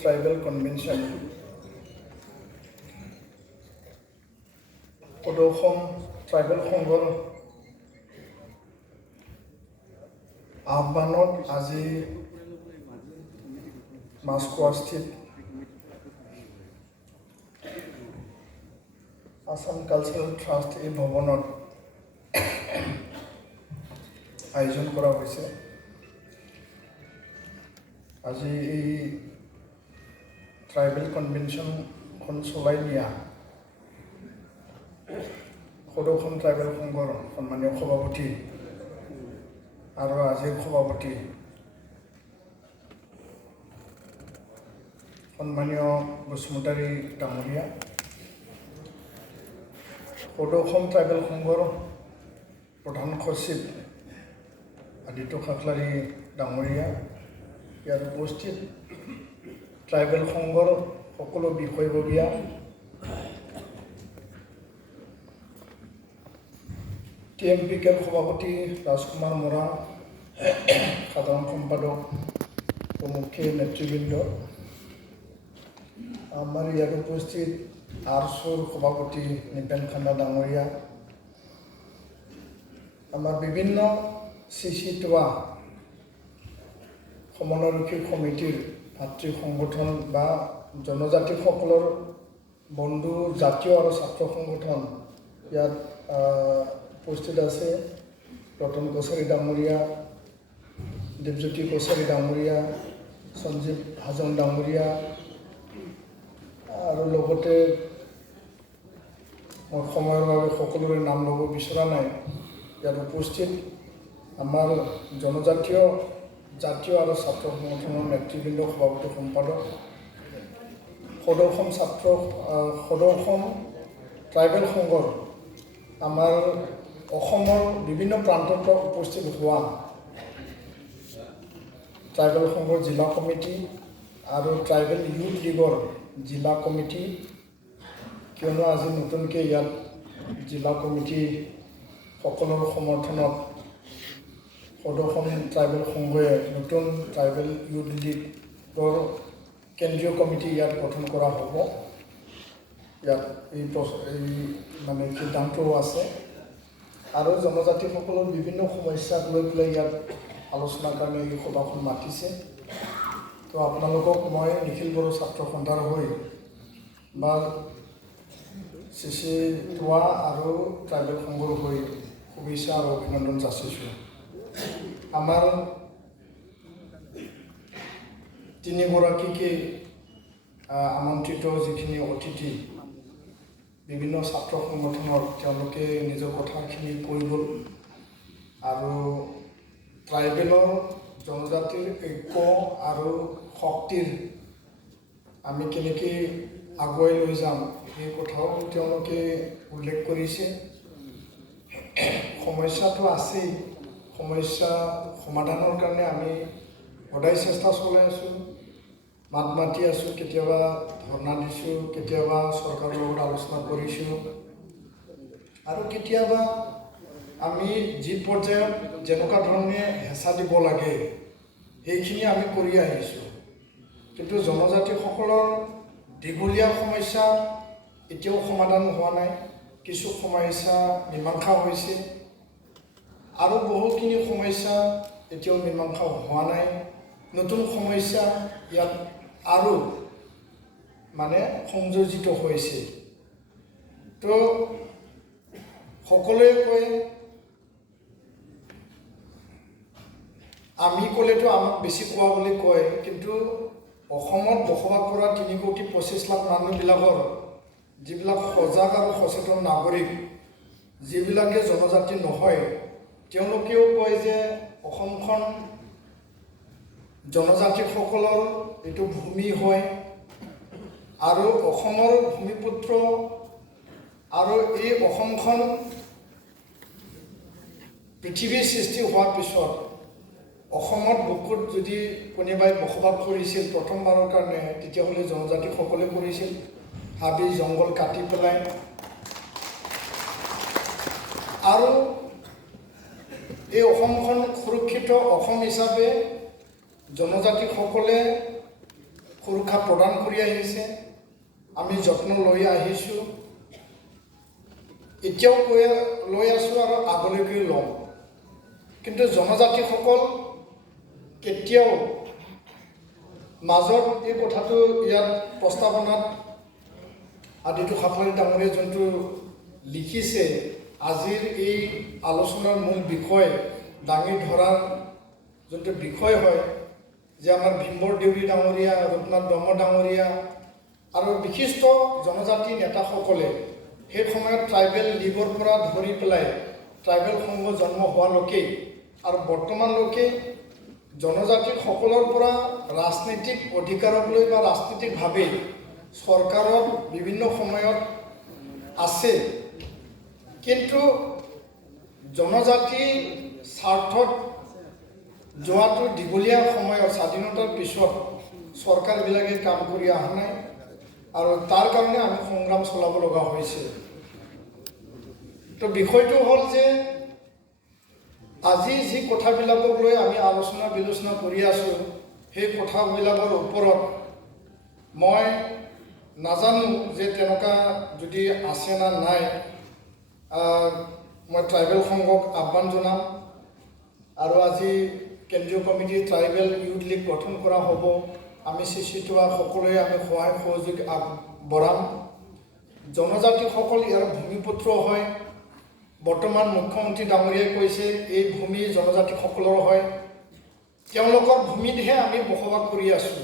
Tribal convention Assam tribal সংঘৰ আহ্বানত আজি মাছখোৱাস্থিত আসাম কালচাৰেল ট্ৰাষ্ট এই ভৱনত আয়োজন কৰা হৈছে। আজি এই ট্ৰাইবেল কনভেনশ্যনখন চলাই নিয়া অসম ট্ৰাইবেল সংঘৰ সন্মানীয় সভাপতি আৰু আজিৰ সভাপতি সন্মানীয় বসুমতাৰী ডাঙৰীয়া, অসম ট্ৰাইবেল সংঘৰ প্ৰধান সচিব আদিত্য খাকলাৰী ডাঙৰীয়া, ইয়াত উপস্থিত ট্ৰাইবেল সংঘৰ সকলো বিষয়ববীয়া, TMPKৰ সভাপতি ৰাজকুমাৰ মৰা, সাধাৰণ সম্পাদক প্ৰমুখ্যে নেতৃবৃন্দ, আমাৰ ইয়াত উপস্থিত আৰচুৰ সভাপতি নিপেন খান্ডা ডাঙৰীয়া, আমাৰ বিভিন্ন চিচিটোৱা সমন্বয়ৰক্ষী সমিতিৰ ভাতৃ সংগঠন বা জনজাতিসকলৰ বন্ধু জাতীয় আৰু ছাত্ৰ সংগঠন ইয়াত উপস্থিত আছে। ৰতন কছাৰী ডাঙৰীয়া, দেৱজ্যোতি কছাৰী ডাঙৰীয়া, সঞ্জীৱ হাজং ডাঙৰীয়া, আৰু লগতে মই সময়ৰ বাবে সকলোৰে নাম ল'ব বিচৰা নাই। ইয়াত উপস্থিত আমাৰ জনজাতীয় জাতীয় আৰু ছাত্ৰ সংগঠনৰ নেতৃবৃন্দ, সভাপতি সম্পাদক, সদৌ অসম ট্ৰাইবেল সংঘৰ আমাৰ অসমৰ বিভিন্ন প্ৰান্তৰ পৰা উপস্থিত হোৱা ট্ৰাইবেল সংঘৰ জিলা কমিটি আৰু ট্ৰাইবেল ইউথ লীগৰ জিলা কমিটি, কিয়নো আজি নতুনকৈ ইয়াত জিলা কমিটি সকলৰ সমৰ্থনত অসম ট্ৰাইবেল সংঘই নতুন ট্ৰাইবেল ইউথ লীগৰ কেন্দ্ৰীয় কমিটি ইয়াত গঠন কৰা হ'ব। ইয়াত এই মানে সিদ্ধান্তও আছে আৰু জনজাতিসকলৰ বিভিন্ন সমস্যাক লৈ পেলাই ইয়াত আলোচনাৰ কাৰণে এই সভাখন মাতিছে। তো আপোনালোকক মই নিখিল বড়ো ছাত্ৰ সন্থাৰ হৈ বা চিচিটোৱা আৰু ট্ৰাইবেল সংঘৰ হৈ শুভেচ্ছা আৰু অভিনন্দন যাচিছোঁ। আমাৰ তিনিগৰাকীকে আমন্ত্ৰিত যিখিনি অতিথি বিভিন্ন ছাত্ৰ সংগঠনৰ, তেওঁলোকে নিজৰ কথাখিনি কৈ গ'ল আৰু ট্ৰাইবেলৰ জনজাতিৰ ঐক্য আৰু শক্তিৰ আমি কেনেকৈ আগুৱাই লৈ যাম সেই কথাও তেওঁলোকে উল্লেখ কৰিছে। সমস্যাটো আছেই, সমস্যা সমাধানৰ কাৰণে আমি সদায় চেষ্টা চলাই আছোঁ, মাত মাতি আছোঁ, কেতিয়াবা ধৰ্ণা দিছোঁ, কেতিয়াবা চৰকাৰৰ লগত আলোচনা কৰিছোঁ, আৰু কেতিয়াবা আমি যি পৰ্যায়ত যেনেকুৱা ধৰণে হেঁচা দিব লাগে সেইখিনি আমি কৰি আহিছোঁ। কিন্তু জনজাতিসকলৰ দীঘলীয়া সমস্যা এতিয়াও সমাধান হোৱা নাই, কিছু সমস্যা মীমাংসা হৈছে আৰু বহুখিনি সমস্যা এতিয়াও মীমাংসা হোৱা নাই, নতুন সমস্যা ইয়াত আৰু মানে সংযোজিত হৈছে। তো সকলোৱে কয়, আমি ক'লেতো আমাক বেছি কোৱা বুলি কয়, কিন্তু অসমত বসবাস কৰা 3,25,00,000 মানুহবিলাকৰ যিবিলাক সজাগ আৰু সচেতন নাগৰিক, যিবিলাকে জনজাতি নহয়, তেওঁলোকেও কয় যে অসমখন জনজাতিসকলৰ এইটো ভূমি হয় আৰু অসমৰ ভূমিপুত্ৰ, আৰু এই অসমখন পৃথিৱীৰ সৃষ্টি হোৱাৰ পিছত অসমত বুকুত যদি কোনোবাই বসবাস কৰিছিল প্ৰথমবাৰৰ কাৰণে, তেতিয়াহ'লে জনজাতিসকলে কৰিছিল। হাবি জংঘল কাটি পেলাই আৰু এই অসমখন সুৰক্ষিত অসম হিচাপে জনজাতিসকলে সুৰক্ষা প্ৰদান কৰি আহিছে, আমি যত্ন লৈ আহিছোঁ, এতিয়াও লৈ আছোঁ আৰু আগলৈকে ল'ম। কিন্তু জনজাতিসকল কেতিয়াও মাজত এই কথাটো ইয়াত প্ৰস্তাৱনাত আদিত্য সাঁফাৰী ডাঙৰীয়াই যোনটো লিখিছে, আজিৰ এই আলোচনাৰ মূল বিষয় দাঙি ধৰাৰ যোনটো বিষয় হয় যে আমাৰ ভীমৰ দেউৰী ডাঙৰীয়া, ৰূপনাথ ব্ৰহ্ম ডাঙৰীয়া আৰু বিশিষ্ট জনজাতি নেতাসকলে সেই সময়ত ট্ৰাইবেল লীগৰ পৰা ধৰি পেলাই ট্ৰাইবেল সংঘ জন্ম হোৱালৈকে আৰু বৰ্তমানলৈকে জনজাতিসকলৰ পৰা ৰাজনৈতিক অধিকাৰক লৈ বা ৰাজনৈতিকভাৱে চৰকাৰৰ বিভিন্ন সময়ত আছে, কিন্তু জনজাতি স্বাৰ্থত যোৱাটো দীঘলীয়া সময়ত স্বাধীনতাৰ পিছত চৰকাৰবিলাকে কাম কৰি অহা নাই আৰু তাৰ কাৰণে আমি সংগ্ৰাম চলাব লগা হৈছে। তো বিষয়টো হ'ল যে আজি যি কথাবিলাকক লৈ আমি আলোচনা বিলোচনা কৰি আছোঁ, সেই কথাবিলাকৰ ওপৰত মই নাজানো যে তেনেকুৱা যদি আছে না নাই। মই ট্ৰাইবেল সংঘক আহ্বান জনাম আৰু আজি কেন্দ্ৰীয় কমিটি ট্ৰাইবেল ইউথ লীগ গঠন কৰা হ'ব। আমি চিচিটোৱা সকলোৱে আমি সহায় সহযোগ আগবঢ়াম। জনজাতিসকল ইয়াৰ ভূমিপুত্ৰ হয়। বৰ্তমান মুখ্যমন্ত্ৰী ডাঙৰীয়াই কৈছে এই ভূমি জনজাতিসকলৰ হয়, তেওঁলোকৰ ভূমিতহে আমি বসবাস কৰি আছোঁ,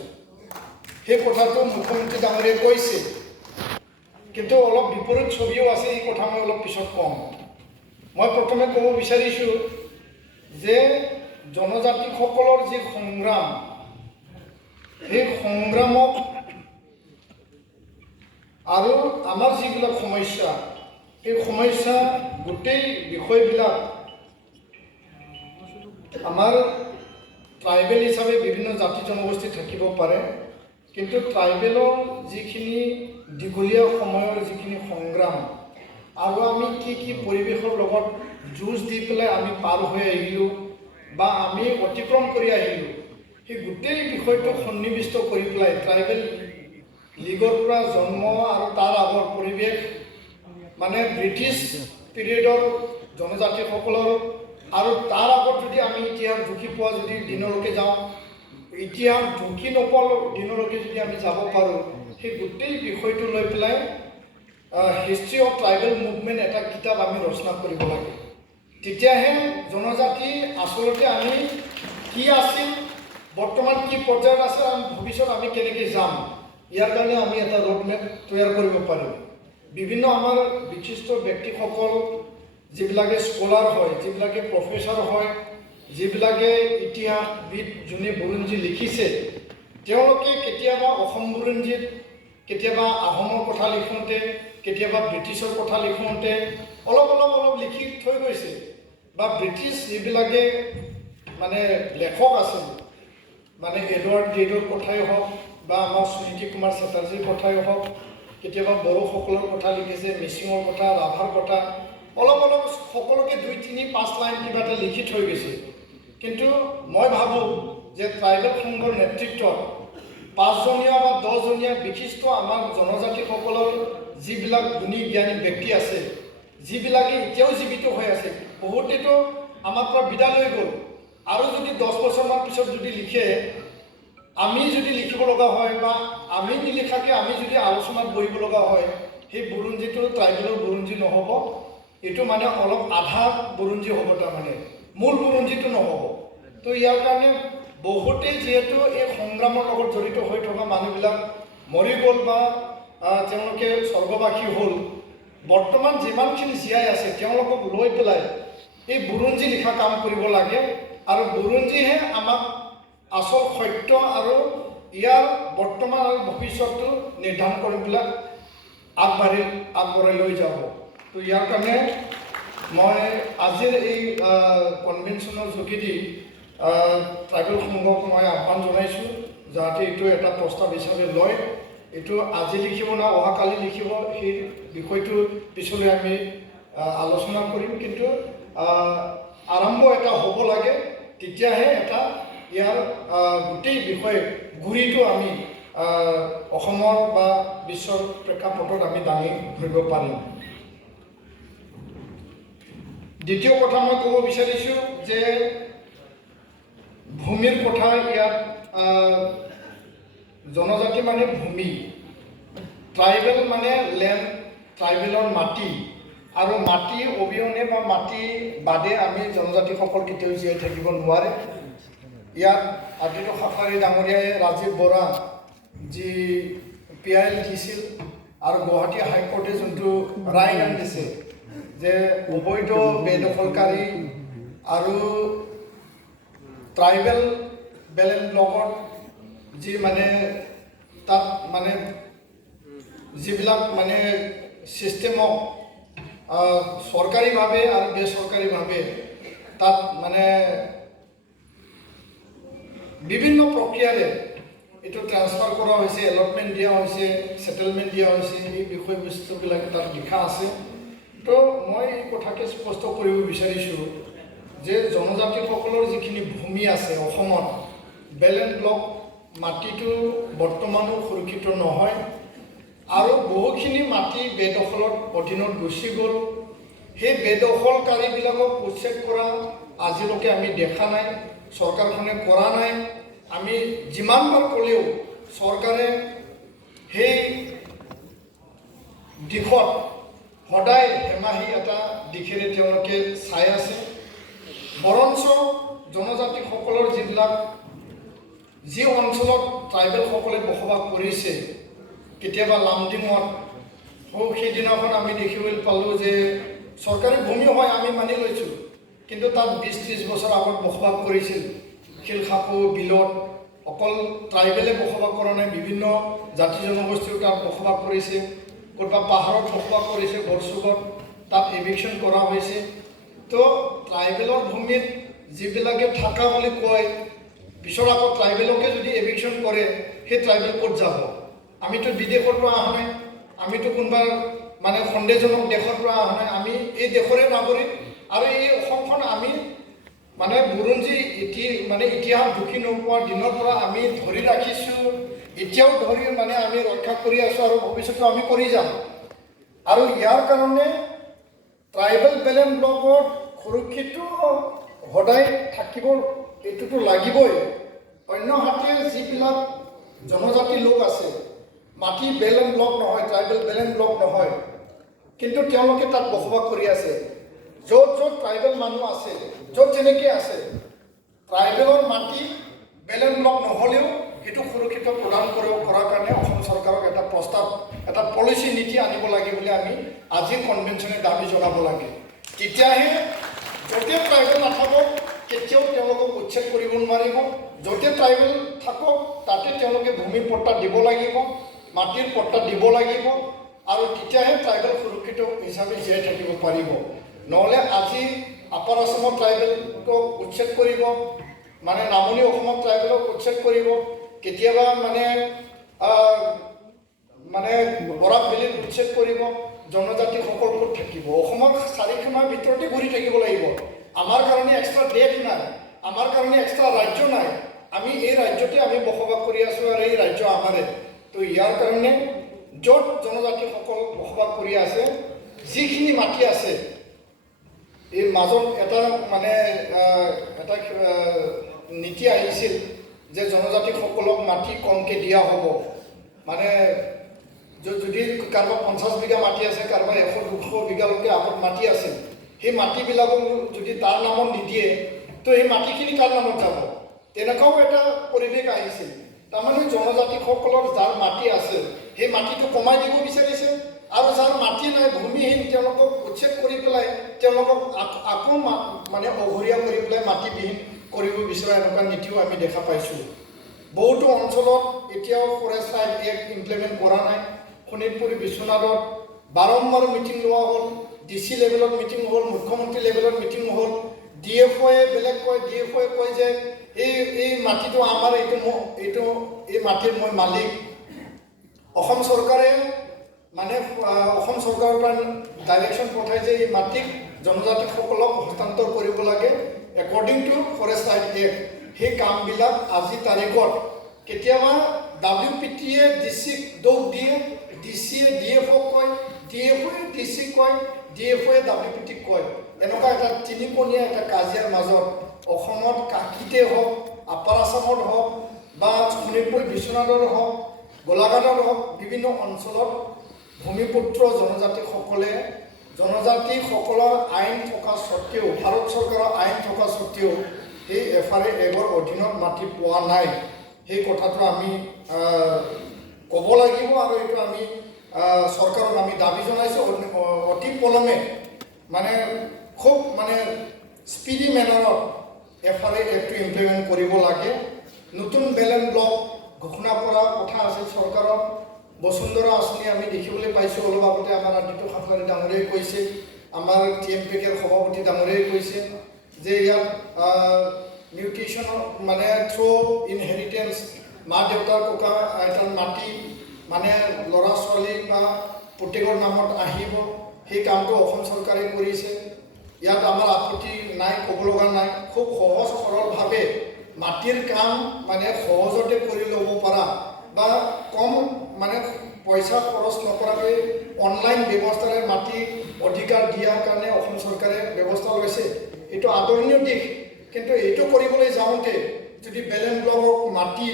সেই কথাটো মুখ্যমন্ত্ৰী ডাঙৰীয়াই কৈছে। কিন্তু অলপ বিপৰীত ছবিও আছে, এই কথা মই অলপ পিছত ক'ম। মই প্ৰথমে ক'ব বিচাৰিছোঁ যে জনজাতিসকলৰ যি সংগ্ৰাম, সেই সংগ্ৰামক আৰু আমাৰ যিবিলাক সমস্যা, সেই সমস্যা গোটেই বিষয়বিলাক আমাৰ ট্ৰাইবেল হিচাপে বিভিন্ন জাতি জনগোষ্ঠী থাকিব পাৰে, কিন্তু ট্ৰাইবেলৰ যিখিনি দীঘলীয়া সময়ৰ যিখিনি সংগ্ৰাম আৰু আমি কি কি পৰিৱেশৰ লগত যুঁজ দি পেলাই আমি পাৰ হৈ আহিলোঁ বা আমি অতিক্ৰম কৰি আহিলোঁ, সেই গোটেই বিষয়টো সন্নিৱিষ্ট কৰি পেলাই ট্ৰাইবেল লীগৰ পৰা জন্ম আৰু তাৰ আগৰ পৰিৱেশ, মানে ব্ৰিটিছ পিৰিয়ডৰ জনজাতিসকলৰ আৰু তাৰ আগত যদি আমি ইতিহাস ঢুকি পোৱা যদি দিনলৈকে যাওঁ, ইতিহাস ঢুকি নোপোৱা দিনলৈকে যদি আমি যাব পাৰোঁ, সেই গোটেই বিষয়টো লৈ পেলাই হিষ্ট্ৰী অফ ট্ৰাইবেল মুভমেণ্ট এটা কিতাপ আমি ৰচনা কৰিব লাগে। তেতিয়াহে জনজাতি আচলতে আমি কি আছিল, বৰ্তমান কি পৰ্যায়ত আছে আৰু ভৱিষ্যত আমি কেনেকৈ যাম, ইয়াৰ কাৰণে আমি এটা ৰোডমেপ তৈয়াৰ কৰিব পাৰিম। বিভিন্ন আমাৰ বিশিষ্ট ব্যক্তিসকল যিবিলাকে স্কলাৰ হয়, যিবিলাকে প্ৰফেচাৰ হয়, যিবিলাকে ইতিহাসবিদ যোনে বুৰঞ্জী লিখিছে, তেওঁলোকে কেতিয়াবা অসম বুৰঞ্জীত, কেতিয়াবা আহোমৰ কথা লিখোঁতে, কেতিয়াবা ব্ৰিটিছৰ কথা লিখোঁতে অলপ লিখি থৈ গৈছে, বা ব্ৰিটিছ যিবিলাকে মানে লেখক আছিল, মানে এডৱাৰ্ড ডেডৰ কথাই হওক বা আমাৰ সুনীতি কুমাৰ চেটাৰ্জীৰ কথাই হওক, কেতিয়াবা বড়োসকলৰ কথা লিখিছে, মিচিঙৰ কথা, ৰাভাৰ কথা, অলপ সকলোকে 2-3-5 লাইন কিবা এটা লিখি থৈ গৈছে। কিন্তু মই ভাবোঁ যে ট্ৰাইবেল সংঘৰ নেতৃত্বত 5জনীয়া বা 10জনীয়া বিশিষ্ট আমাৰ জনজাতিসকলৰ যিবিলাক গুণী জ্ঞানী ব্যক্তি আছে, যিবিলাকে এতিয়াও জীৱিত হৈ আছে, বহুতেতো আমাৰ পৰা বিদায় লৈ গ'ল, আৰু যদি 10 বছৰমান পিছত যদি লিখে, আমি যদি লিখিব লগা হয় বা আমি নিলিখাকৈ আমি যদি আলোচনাত বহিব লগা হয়, সেই বুৰঞ্জীটো ট্ৰাইবেলৰ বুৰঞ্জী নহ'ব, এইটো মানে অলপ আধা বুৰঞ্জী হ'ব, তাৰমানে মূল বুৰঞ্জীটো নহ'ব। তো ইয়াৰ কাৰণে বহুতেই যিহেতু এই সংগ্ৰামৰ লগত জড়িত হৈ থকা মানুহবিলাক মৰি গ'ল বা তেওঁলোকে স্বৰ্গবাসী হ'ল, বৰ্তমান যিমানখিনি জীয়াই আছে তেওঁলোকক লৈ পেলাই এই বুৰঞ্জী লিখা কাম কৰিব লাগে, আৰু বুৰঞ্জীহে আমাক আচল সত্য আৰু ইয়াৰ বৰ্তমান আৰু ভৱিষ্যতটো নিৰ্ধাৰণ কৰি পেলাই আগবঢ়াই লৈ যাব। তো ইয়াৰ কাৰণে মই আজিৰ এই কনভেনশ্যনৰ যোগেদি ট্ৰাইবেল সংঘক মই আহ্বান জনাইছোঁ, যাতে এইটো এটা প্ৰস্তাৱ হিচাপে লয়। এইটো আজি লিখিব না অহাকালি লিখিব, সেই বিষয়টো পিছলৈ আমি আলোচনা কৰিম, কিন্তু আৰম্ভ এটা হ'ব লাগে, তেতিয়াহে এটা ইয়াৰ গোটেই বিষয়ে গুৰিটো আমি অসমৰ বা বিশ্বৰ প্ৰেক্ষাপটত আমি দাঙি ধৰিব পাৰিম। দ্বিতীয় কথা মই ক'ব বিচাৰিছোঁ যে ভূমিৰ কথা ইয়াত জনজাতি মানে ভূমি, ট্ৰাইবেল মানে লেণ্ড, ট্ৰাইবেলৰ মাটি, আৰু মাটি অবিহনে বা মাটি বাদে আমি জনজাতিসকল কেতিয়াও জীয়াই থাকিব নোৱাৰে। ইয়াত আদিত্য খাখাৰী ডাঙৰীয়াই ৰাজীৱ বৰা যি PIL দিছিল আৰু গুৱাহাটী হাইকোৰ্টে যোনটো ৰায়দান দিছে যে অবৈধ বেদখলকাৰী আৰু ট্ৰাইবেল বেলেঞ্চ ব্লকত যি মানে তাত মানে যিবিলাক মানে চিষ্টেমক চৰকাৰীভাৱে আৰু বেচৰকাৰীভাৱে তাত মানে বিভিন্ন প্ৰক্ৰিয়াৰে এইটো ট্ৰান্সফাৰ কৰা হৈছে, এলটমেণ্ট দিয়া হৈছে, ছেটেলমেণ্ট দিয়া হৈছে, এই বিষয়বস্তুবিলাক তাত লিখা আছে। তো মই এই কথাকে স্পষ্ট কৰিব বিচাৰিছোঁ যে জনজাতিসকলৰ যিখিনি ভূমি আছে অসমত, বেলেঞ্চ ব্লক মাটিটো বৰ্তমানো সুৰক্ষিত নহয় আৰু বহুখিনি মাটি বেদখলত অধীনত গুচি গ'ল। সেই বেদখলকাৰীবিলাকক উচ্ছেদ কৰা আজিলৈকে আমি দেখা নাই, চৰকাৰখনে কৰা নাই। আমি যিমানবাৰ ক'লেও চৰকাৰে সেই দিশত সদায় হেমাহি এটা দিশেৰে তেওঁলোকে চাই আছে। বৰঞ্চ জনজাতিসকলৰ যিবিলাক যি অঞ্চলত ট্ৰাইবেলসকলে বসবাস কৰিছে, কেতিয়াবা লামডিঙত সেইদিনাখন আমি দেখিবলৈ পালোঁ যে চৰকাৰী ভূমি হয়, আমি মানি লৈছোঁ, কিন্তু তাত 20-30 বছৰ আগত বসবাস কৰিছিল। শিলখাপু বিলত অকল ট্ৰাইবেলে বসবাস কৰা নাই, বিভিন্ন জাতি জনগোষ্ঠীও তাত বসবাস কৰিছে। ক'ৰবাত পাহাৰত বসবাস কৰিছে, গড়চুকত, তাত এভিকশ্যন কৰা হৈছে। তো ট্ৰাইবেলৰ ভূমিত যিবিলাকে থকা বুলি কয়, পিছত আকৌ ট্ৰাইবেলকে যদি এভিকশ্যন কৰে, সেই ট্ৰাইবেল ক'ত যাব? আমিতো বিদেশৰ পৰা অহা নাই, আমিতো কোনোবা মানে সন্দেহজনক দেশৰ পৰা অহা নাই, আমি এই দেশৰে নাগৰিক। আৰু এই অসমখন আমি মানে বুৰঞ্জী ইতিহাস ঢুকি নোপোৱাৰ দিনৰ পৰা আমি ধৰি ৰাখিছোঁ, এতিয়াও ধৰি মানে আমি ৰক্ষা কৰি আছোঁ আৰু ভৱিষ্যতেও আমি কৰি যাম। আৰু ইয়াৰ কাৰণে ট্ৰাইবেল বেলেঞ্চ ব্লকত সুৰক্ষিত সদায় থাকিব, এইটোতো লাগিবই। অন্যহাতে যিবিলাক জনজাতি লোক আছে, মাটি বেলেঞ্চ ব্লক নহয়, ট্ৰাইবেল বেলেঞ্চ ব্লক নহয়, কিন্তু তেওঁলোকে তাত বসবাস কৰি আছে। য'ত য'ত ট্ৰাইবেল মানুহ আছে, য'ত যেনেকৈ আছে, ট্ৰাইবেলৰ মাটি বেলেঞ্চ ব্লক নহ'লেও সেইটো সুৰক্ষিত প্ৰদান কৰাৰ কাৰণে অসম চৰকাৰক এটা প্ৰস্তাৱ, এটা পলিচি নীতি আনিব লাগে বুলি আমি আজি কনভেনশ্যনে দাবী জনাব লাগে। তেতিয়াহে য'তে ট্ৰাইবেল নাথাকক কেতিয়াও তেওঁলোকক উচ্ছেদ কৰিব নোৱাৰিব। য'তে ট্ৰাইবেল থাকক তাতে তেওঁলোকে ভূমিৰ পট্টা দিব লাগিব, মাটিৰ পট্টা দিব লাগিব, আৰু তেতিয়াহে ট্ৰাইবেল সুৰক্ষিত হিচাপে জীয়াই থাকিব পাৰিব। নহ'লে আজি আপাৰ আসামৰ ট্ৰাইবেলক উচ্ছেদ কৰিব, মানে নামনি অসমৰ ট্ৰাইবেলক উচ্ছেদ কৰিব, কেতিয়াবা মানে বৰাক ভেলীত উচ্ছেদ কৰিব, জনজাতিসকল ক'ত থাকিব? অসমৰ 4 সীমাৰ ভিতৰতে ঘূৰি থাকিব লাগিব। আমাৰ কাৰণে এক্সট্ৰা দেশ নাই, আমাৰ কাৰণে এক্সট্ৰা ৰাজ্য নাই, আমি এই ৰাজ্যতে আমি বসবাস কৰি আছোঁ আৰু এই ৰাজ্য আমাৰে। তো ইয়াৰ কাৰণে য'ত জনজাতিসকল বসবাস কৰি আছে, যিখিনি মাটি আছে, এই মাজত এটা নীতি আহিছিল যে জনজাতিসকলক মাটি কমকৈ দিয়া হ'ব। মানে যদি কাৰোবাৰ 50 বিঘা মাটি আছে, কাৰোবাৰ 100-200 বিঘালৈকে আগত মাটি আছে, সেই মাটিবিলাকক যদি তাৰ নামত নিদিয়ে, তো সেই মাটিখিনি তাৰ নামত যাব। তেনেকুৱাও এটা পৰিৱেশ আহিছিল। তাৰমানে জনজাতিসকলৰ যাৰ মাটি আছে, সেই মাটিটো কমাই দিব বিচাৰিছে, আৰু যাৰ মাটি নাই, ভূমিহীন, তেওঁলোকক উচ্ছেদ কৰি পেলাই তেওঁলোকক আকৌ মানে অঘৰীয়া কৰি পেলাই মাটিবিহীন কৰিব বিচৰা এনেকুৱা নীতিও আমি দেখা পাইছোঁ। বহুতো অঞ্চলত এতিয়াও ফৰেষ্ট ৰাইট এক্ট ইমপ্লিমেণ্ট কৰা নাই। শোণিতপুৰ, বিশ্বনাথত বাৰম্বাৰ মিটিং লোৱা হ'ল, DC লেভেলত মিটিং হ'ল, মুখ্যমন্ত্ৰী লেভেলত মিটিং হ'ল। DFOয়ে বেলেগ কয়, DFOয়ে কয় যে এই মাটিটো আমাৰ, এই মাটিৰ মই মালিক। অসম চৰকাৰে অসম চৰকাৰৰ পৰা ডাইৰেকশ্যন পঠাই যে এই মাটিক জনজাতিসকলক হস্তান্তৰ কৰিব লাগে according to forest right act. সেই কামবিলাক আজি তাৰিখত কেতিয়াবা WPTয়ে ডিচিক দৌৰ দিয়ে, ডিচিয়ে DFক কয়, DFয়ে ডিচিক কয়, DFয়ে WPTক কয়। এনেকুৱা এটা তিনিকণীয়া এটা কাজিয়াৰ মাজত অসমত কাকিতে হওক, আপাৰ আছামত হওক বা শোণিতপুৰ বিশ্বনাথৰ হওক, গোলাঘাটৰ হওক, বিভিন্ন অঞ্চলত ভূমিপুত্ৰ জনজাতিসকলৰ আইন থকা স্বত্বেও, ভাৰত চৰকাৰৰ আইন থকা স্বত্বেও এই FRA-ৰ অধীনত মাটি পোৱা নাই। সেই কথাটো আমি ক'ব লাগিব আৰু এইটো আমি চৰকাৰক আমি দাবী জনাইছোঁ অতি পলমে মানে খুব মানে স্পীডি মেনাৰত FRA এক্টটো ইমপ্লিমেণ্ট কৰিব লাগে। নতুন বেলেঞ্চ ব্লক ঘোষণা কৰাৰ কথা আছে চৰকাৰৰ। বসুন্ধৰা আঁচনি আমি দেখিবলৈ পাইছোঁ, অলপ আগতে আমাৰ আদিত্য খাটলাৰী ডাঙৰীয়াই কৈছে, আমাৰ TMPKৰ সভাপতি ডাঙৰীয়াই কৈছে যে ইয়াত মিউটেশ্যনৰ মানে থ্ৰু ইনহেৰিটেঞ্চ মা দেউতাৰ ককা আইতাৰ মাটি মানে ল'ৰা ছোৱালী বা প্ৰত্যেকৰ নামত আহিব, সেই কামটো অসম চৰকাৰে কৰিছে। ইয়াত আমাৰ আপত্তি নাই, ক'ব লগা নাই। খুব সহজ সৰলভাৱে মাটিৰ কাম মানে সহজতে কৰি ল'ব পৰা বা কম মানে পইচা খৰচ নকৰাকৈ অনলাইন ব্যৱস্থাৰে মাটি অধিকাৰ দিয়াৰ কাৰণে অসম চৰকাৰে ব্যৱস্থা লৈছে। এইটো আদৰণীয় দিশ। কিন্তু এইটো কৰিবলৈ যাওঁতে যদি বেলেঞ্চ ব্লকক মাটি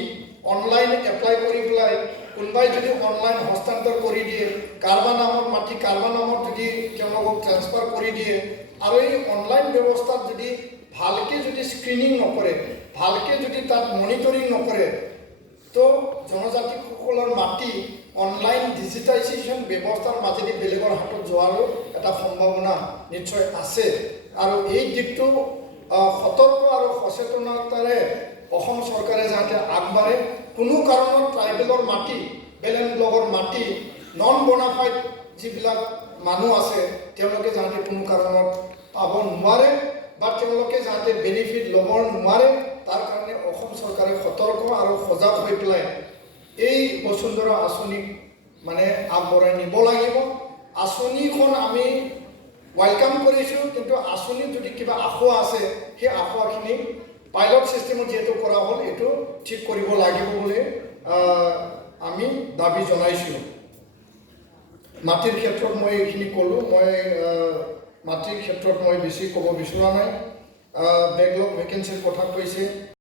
অনলাইন এপ্লাই কৰি পেলাই কোনোবাই যদি অনলাইন হস্তান্তৰ কৰি দিয়ে, কাৰোবাৰ নামত মাটি কাৰোবাৰ নামত যদি তেওঁলোকক ট্ৰেন্সফাৰ কৰি দিয়ে আৰু এই অনলাইন ব্যৱস্থাত যদি ভালকৈ যদি স্ক্ৰিনিং নকৰে, ভালকৈ যদি তাত মনিটৰিং নকৰে, তো জনজাতিসকলৰ মাটি অনলাইন ডিজিটাইজেশ্যন ব্যৱস্থাৰ মাজেদি বেলেগৰ হাতত যোৱাৰো এটা সম্ভাৱনা নিশ্চয় আছে। আৰু এই দিশটো সতৰ্ক আৰু সচেতনতাৰে অসম চৰকাৰে যাতে আগবাঢ়ে। কোনো কাৰণত ট্ৰাইবেলৰ মাটি, বেলেঞ্চ ব্লকৰ মাটি নন বনাফাইড যিবিলাক মানুহ আছে তেওঁলোকে যাতে কোনো কাৰণত পাব নোৱাৰে বা তেওঁলোকে যাতে বেনিফিট ল'ব নোৱাৰে, তাৰ কাৰণে অসম চৰকাৰে সতৰ্ক আৰু সজাগ হৈ পেলাই এই বসুন্ধৰা আঁচনিক মানে আগবঢ়াই নিব লাগিব। আঁচনিখন আমি ৱেলকাম কৰিছোঁ, কিন্তু আঁচনিত যদি কিবা আঁসোৱা আছে সেই আঁসোৱাখিনি পাইলট ছিষ্টেমত যিহেতু কৰা হ'ল এইটো ঠিক কৰিব লাগিব বুলি আমি দাবী জনাইছোঁ। মাটিৰ ক্ষেত্ৰত মই এইখিনি ক'লোঁ। মই মাটিৰ ক্ষেত্ৰত মই বেছি ক'ব বিচৰা নাই। বেকলগ ভেকেঞ্চিৰ কথা কৈছে।